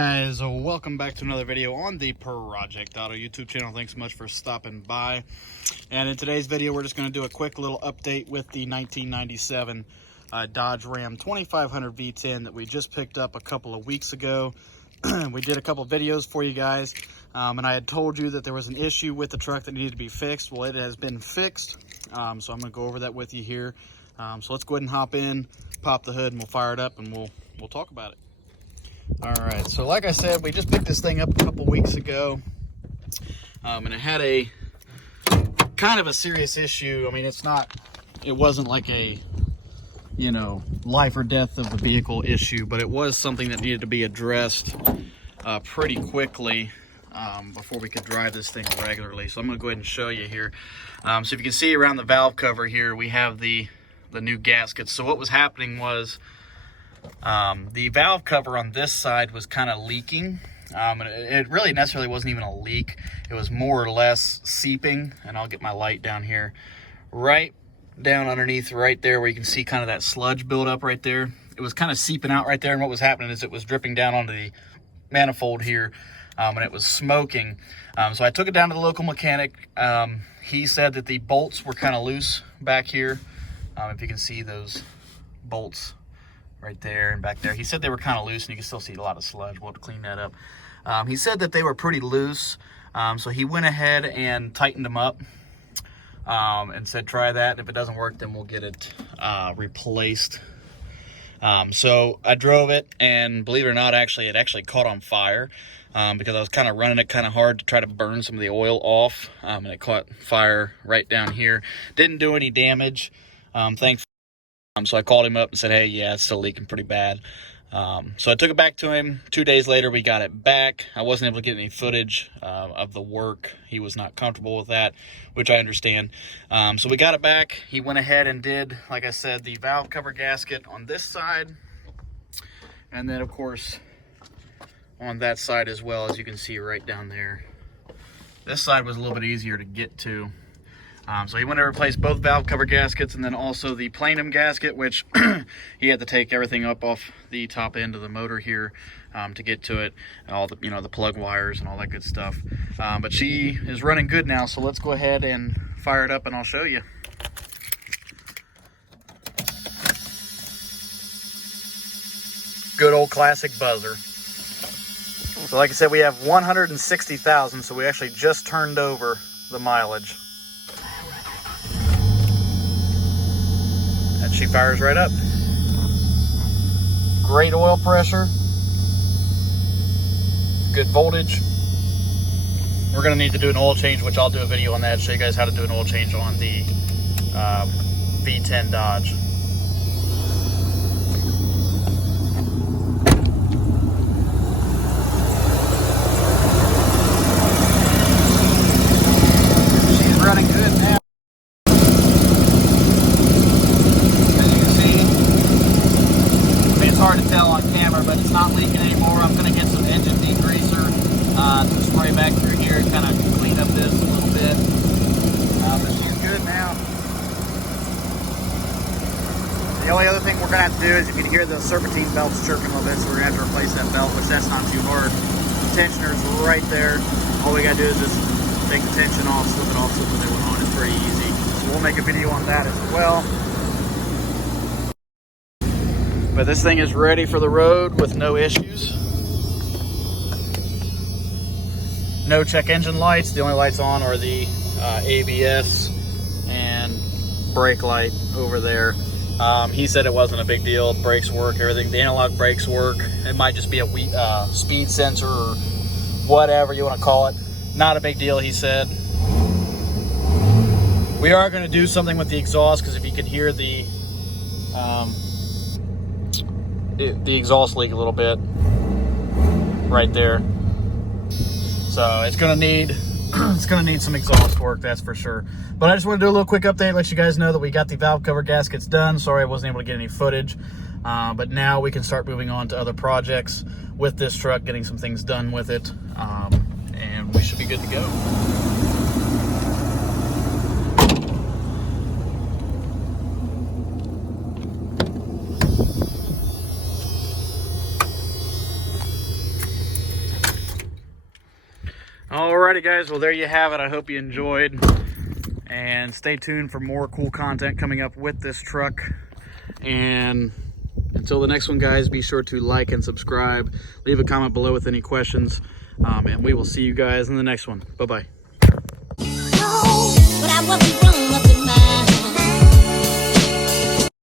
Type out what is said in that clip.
guys, welcome back to another video on the Project Auto YouTube channel. Thanks so much for stopping by. And in today's video, we're just going to do a quick little update with the 1997 Dodge Ram 2500 V10 that we just picked up a couple of weeks ago. We did a couple videos for you guys, and I had told you that there was an issue with the truck that needed to be fixed. Well, it has been fixed, so I'm going to go over that with you here. So let's go ahead and hop in, pop the hood, and we'll fire it up, and we'll talk about it. All right, so like I said, we just picked this thing up a couple weeks ago, and it had a kind of a serious issue. I mean, it wasn't like a, life or death of the vehicle issue, but it was something that needed to be addressed pretty quickly before we could drive this thing regularly. So I'm going to go ahead and show you here. So if you can see around the valve cover here, we have the new gaskets. So what was happening was the valve cover on this side was kind of leaking. And it really necessarily wasn't even a leak. It was more or less seeping, and I'll get my light down here. Right down underneath right there where you can see kind of that sludge build up right there. It was kind of seeping out right there, and what was happening is it was dripping down onto the manifold here, and it was smoking. So I took it down to the local mechanic. He said that the bolts were kind of loose back here. If you can see those bolts right there and back there. He said they were kind of loose, and you can still see a lot of sludge. We'll have to clean that up. He said that they were pretty loose, so he went ahead and tightened them up and said try that. If it doesn't work, then we'll get it replaced. So I drove it, and believe it or not, it actually caught on fire because I was kind of running it kind of hard to try to burn some of the oil off, and it caught fire right down here. Didn't do any damage, thankfully. So I called him up and said, hey, yeah, it's still leaking pretty bad. So I took it back to him. 2 days later, we got it back. I wasn't able to get any footage of the work. He was not comfortable with that, which I understand. So we got it back. He went ahead and did, like I said, the valve cover gasket on this side. And then, of course, on that side as well, as you can see right down there. This side was a little bit easier to get to. So he went to replace both valve cover gaskets, and then also the plenum gasket, which he had to take everything up off the top end of the motor here to get to it, and all the the plug wires and all that good stuff. But she is running good now, so let's go ahead and fire it up, and I'll show you. Good old classic buzzer. So like I said, we have 160,000, so we actually just turned over the mileage. And she fires right up. Great oil pressure. Good voltage. We're going to need to do an oil change, which I'll do a video on that, show you guys how to do an oil change on the V10 Dodge. She's running good now. Hard to tell on camera, but it's not leaking anymore. I'm going to get some engine degreaser to spray back through here and kind of clean up this a little bit. But she's good now. The only other thing we're going to have to do is, if you can hear the serpentine belts chirping a little bit, so we're going to have to replace that belt, which that's not too hard. The tensioner's right there. All we got to do is just take the tension off, slip it off, slip the new one on. It's pretty easy. So we'll make a video on that as well. But this thing is ready for the road with no issues. No check engine lights. The only lights on are the ABS and brake light over there. He said it wasn't a big deal. Brakes work, everything. The analog brakes work. It might just be a speed sensor or whatever you want to call it. Not a big deal, he said. We are going to do something with the exhaust, because if you can hear the exhaust leak a little bit right there, so it's gonna need some exhaust work, that's for sure. But I just want to do a little quick update, let you guys know that we got the valve cover gaskets done. Sorry I wasn't able to get any footage, but now we can start moving on to other projects with this truck, getting some things done with it, and we should be good to go. Alrighty guys, well there you have it. I hope you enjoyed, and stay tuned for more cool content coming up with this truck. And until the next one guys, be sure to like and subscribe, leave a comment below with any questions, and we will see you guys in the next one. Bye bye. No, but I wasn't wrong up in my